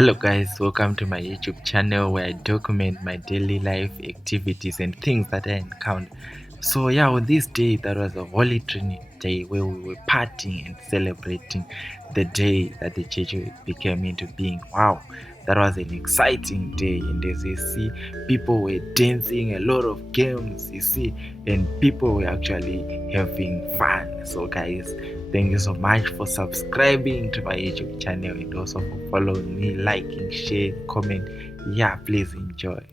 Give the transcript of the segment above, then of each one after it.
Hello guys, welcome to my YouTube channel where I document my daily life activities and things that I encounter. So yeah, on this day that was a Holy Trinity Day where we were partying and celebrating the day that the church became into being. Wow, that was an exciting day, and as you see, people were dancing, a lot of games, you see, and people were actually having fun. So guys, thank you so much for subscribing to my YouTube channel and also for following me, liking, share, comment. Yeah, please enjoy.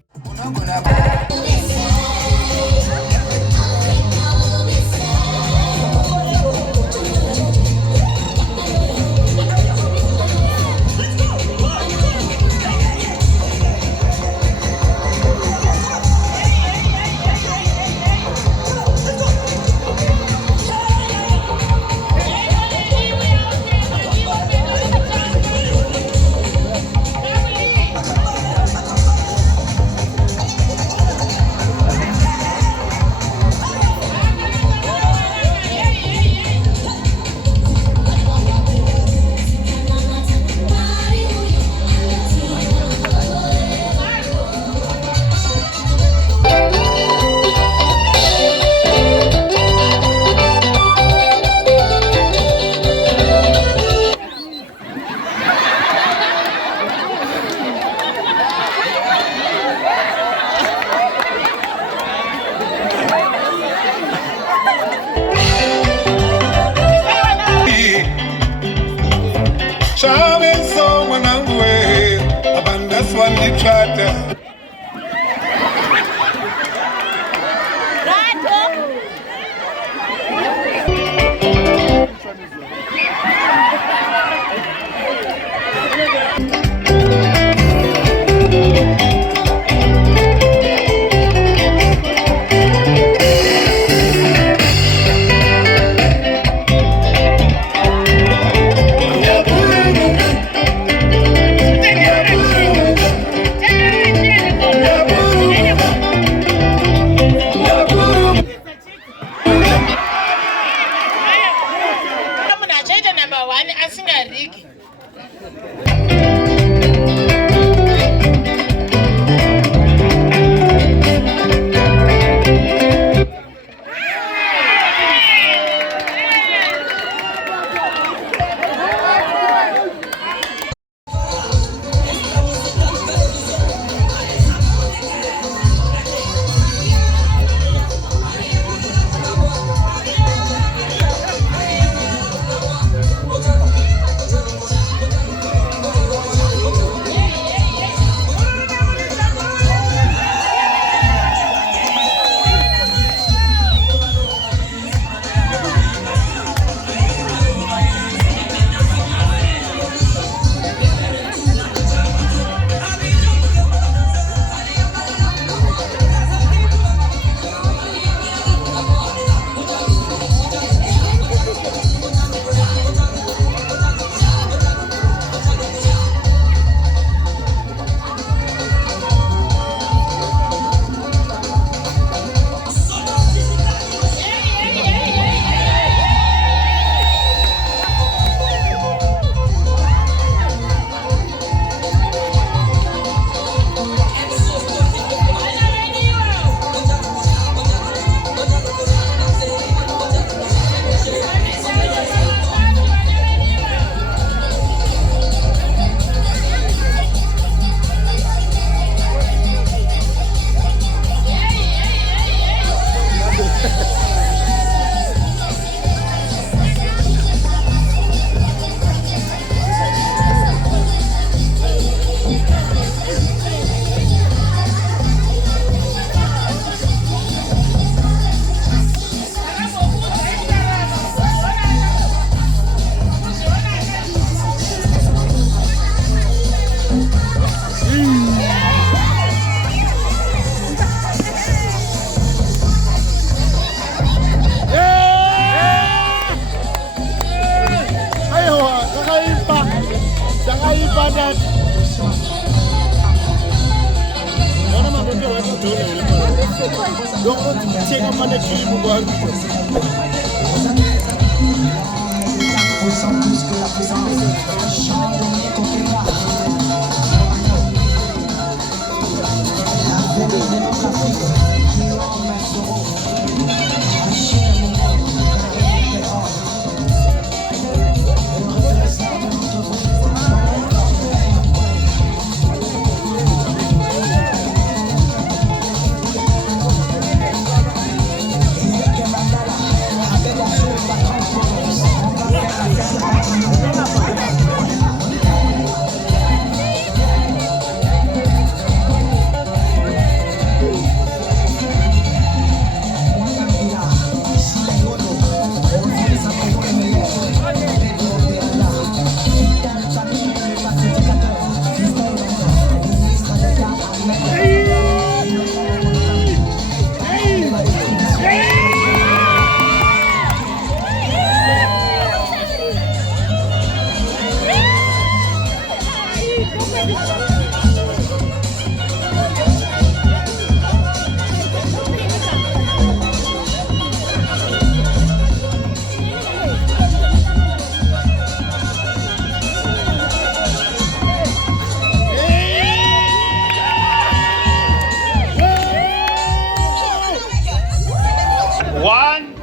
One,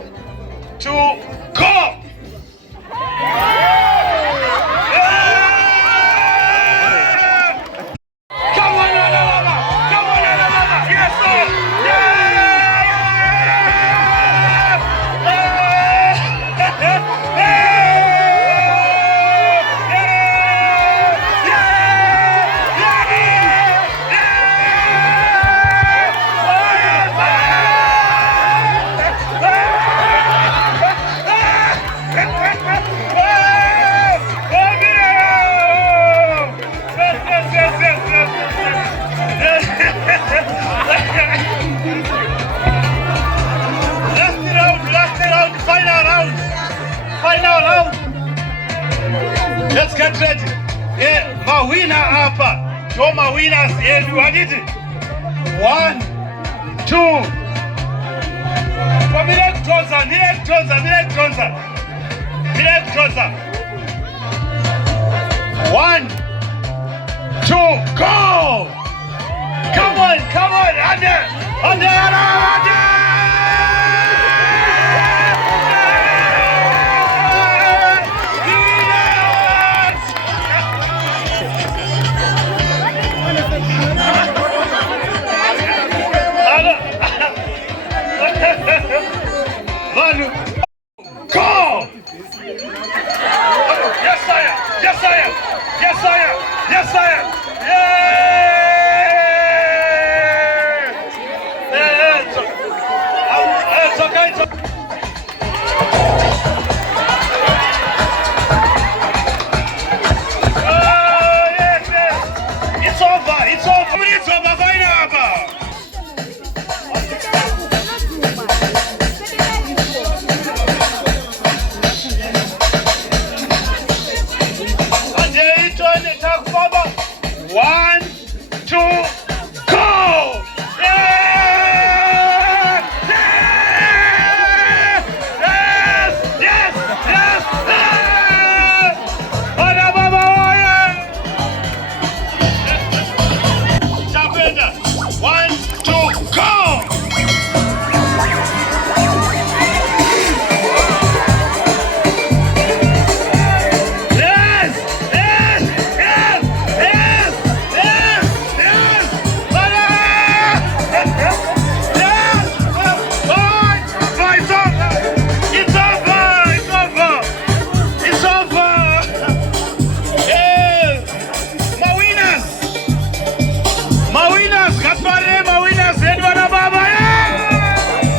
two, go! Come on, Mama! Come on, Mama! Yes, sir! Final round. Let's get ready. My winner hapa. Show my winners. Yes, what is it? 1, 2. Milk Troza. 1, 2, go! Come on, under.